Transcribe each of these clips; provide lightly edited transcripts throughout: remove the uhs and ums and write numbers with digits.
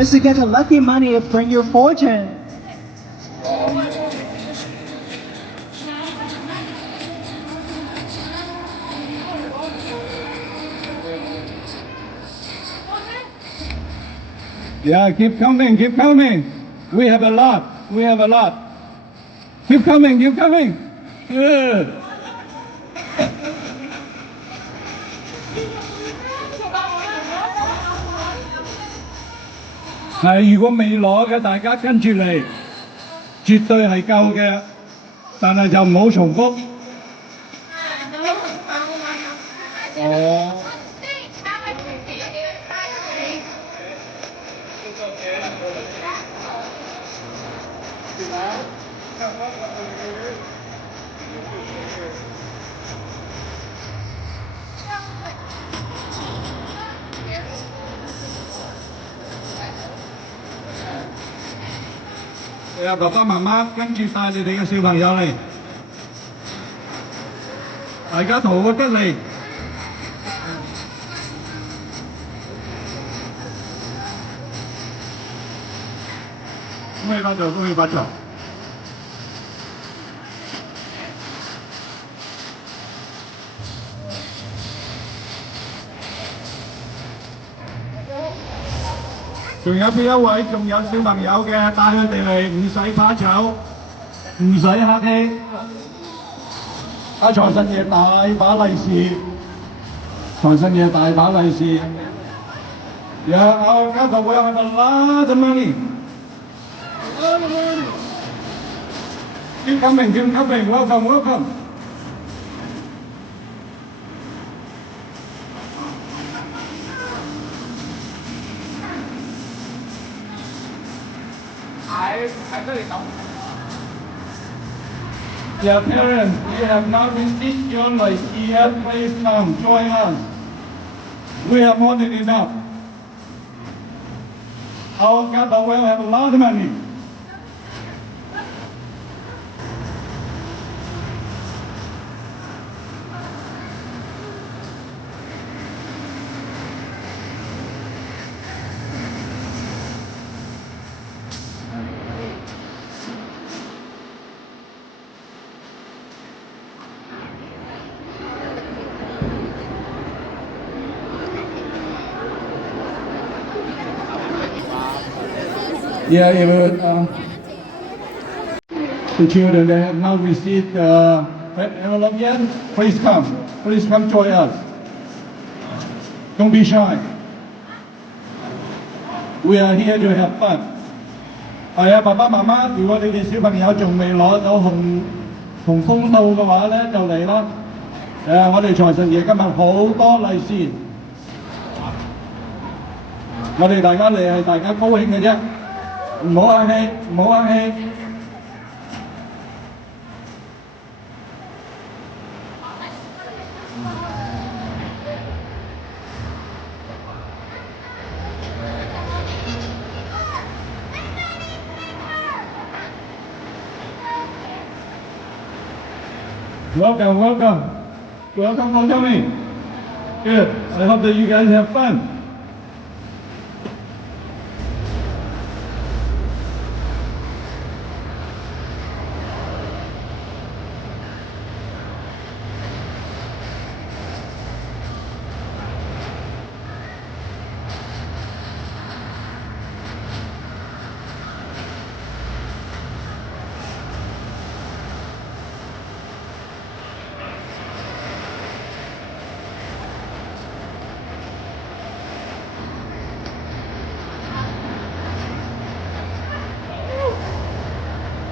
Once you get the lucky money, it bring you fortune. Yeah, keep coming, keep coming. We have a lot, we have a lot. Keep coming, keep coming. Good. 係，如果未攞嘅，大家跟住嚟，絕對係夠嘅，但係就唔好重複。哦。係啊，爸爸媽媽跟住帶你哋嘅小朋友嚟，大家同我得嚟。恭喜發財，恭喜發財！仲有邊一位仲有小朋友嘅，帶佢哋嚟，唔使怕醜，唔使客氣。阿財神爺大把利是，財神爺大把利是。Yeah, our God will have a lot of money. Keep coming, keep coming. Welcome, welcome. Yeah, parents, we have not received your life yet. Please come, join us. We have more than enough. Our God will have a lot of money. Yeah, the children that have not received envelope yet, please come join us. Don't be shy. We are here to have fun. 係啊，爸爸媽媽，如果你哋小朋友仲未攞到紅封套嘅話咧，就嚟啦。我哋財神爺今日好多利是，我哋大家嚟係大家高興嘅啫。唔好客氣，唔好客氣。Welcome, welcome, welcome for coming. Good. I hope that you guys have fun.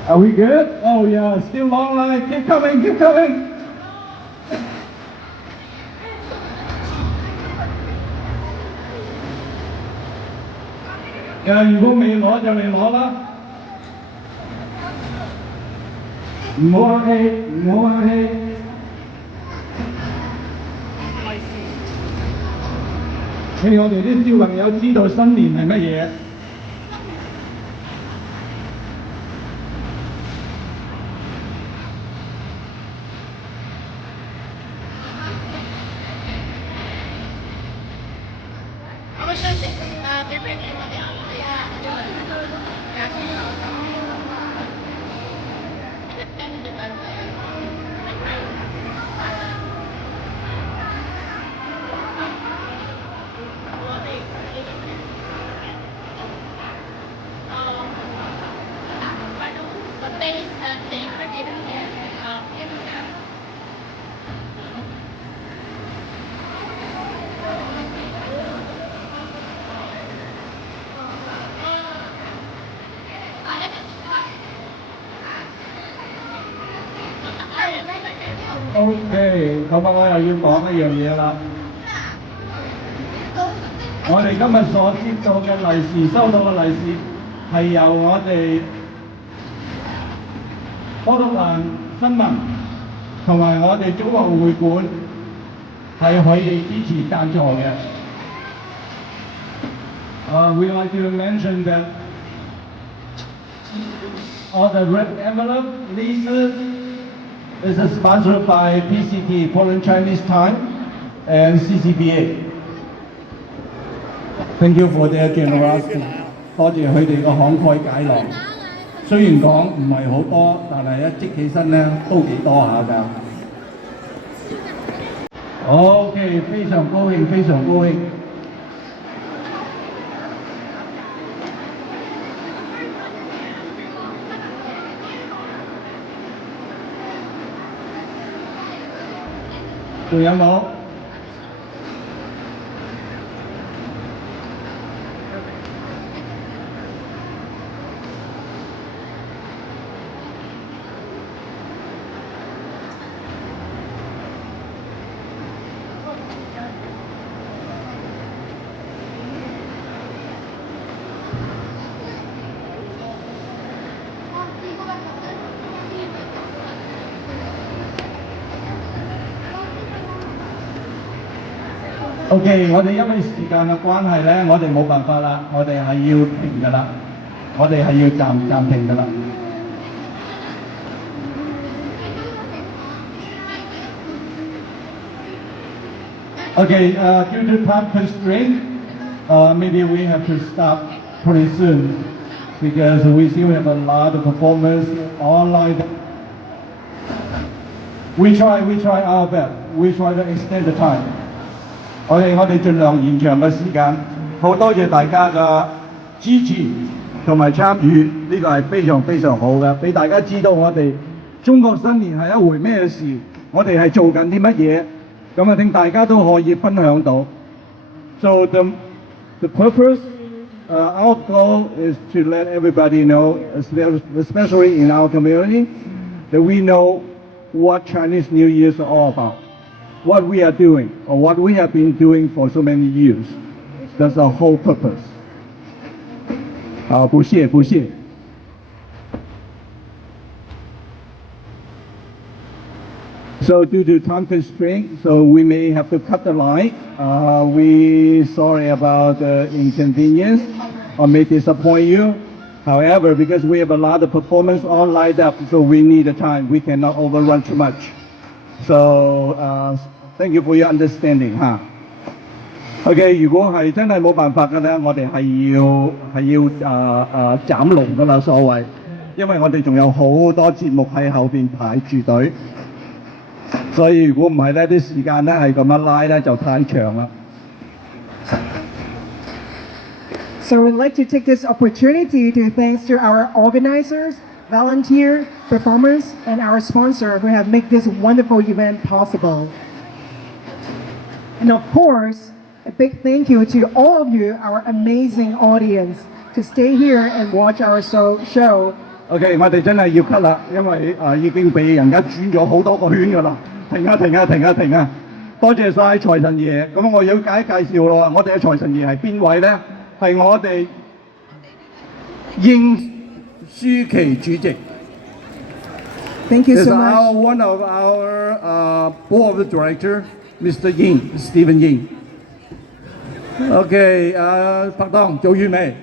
Are we good? Oh yeah, still long line. Keep coming, keep coming. Yeah, 如果未攞就嚟攞啦，唔好客氣，唔好客氣。俾我哋啲小朋友知道新年係乜嘢。OK，咁啊，我又要講一樣嘢啦。我哋今日所接到嘅利是，收到嘅利是係由我哋波特蘭新聞同埋我哋中國會館係可以支持贊助嘅。We like to mention that all the red envelope leases is sponsored by PCT Poland Chinese Time and CCBA. Thank you for their generosity. 多謝佢哋嘅慷慨解囊。雖然講唔係好多，但係一積起身咧都幾多下㗎。OK， 非常高興，非常高興。仲有冇？OK， 我哋因為時間嘅關係咧，我哋冇辦法啦，我哋係要停㗎啦，我哋係要暫停㗎啦。Okay, due to time constraint, maybe we have to stop pretty soon because we still have a lot of performers online. We try our best. We try to extend the time. 我哋盡量延長嘅時間，好多謝大家嘅支持同埋參與，呢個係非常非常好嘅，俾大家知道我哋中國新年係一回咩事，我哋係做緊啲乜嘢，咁啊令大家都可以分享到。So the purpose, our goal is to let everybody know, especially in our community, that we know what Chinese New Year is all about.What we are doing, or what we have been doing for so many years. That's our whole purpose. 好，不谢。So due to time constraint, so we may have to cut the line. We sorry about the inconvenience or may disappoint you. However, because we have a lot of performance all lined up, so we need the time. We cannot overrun too much. Thank you for your understanding 嚇。OK， 如果係真係冇辦法嘅咧，我哋係要斬龍㗎啦，所謂，因為我哋仲有好多節目喺後邊排住隊，所以如果唔係咧，啲時間咧係咁樣拉咧就太長啦。So we'd like to take this opportunity to thanks to our organizers, volunteer, performers, and our sponsor who have made this wonderful event possible. And of course, a big thank you to all of you, our amazing audience, to stay here and watch our show. OK， 我哋真係要 cut 啦，因為已經俾人家轉咗好多個圈㗎啦。停啊！多謝晒財神爺。咁我要介紹咯，我哋嘅財神爺係邊位咧？係我哋應舒琪主席。Thank you so much. much. One of our board of director, Mr. Stephen Ying. OK， 拍檔做完未？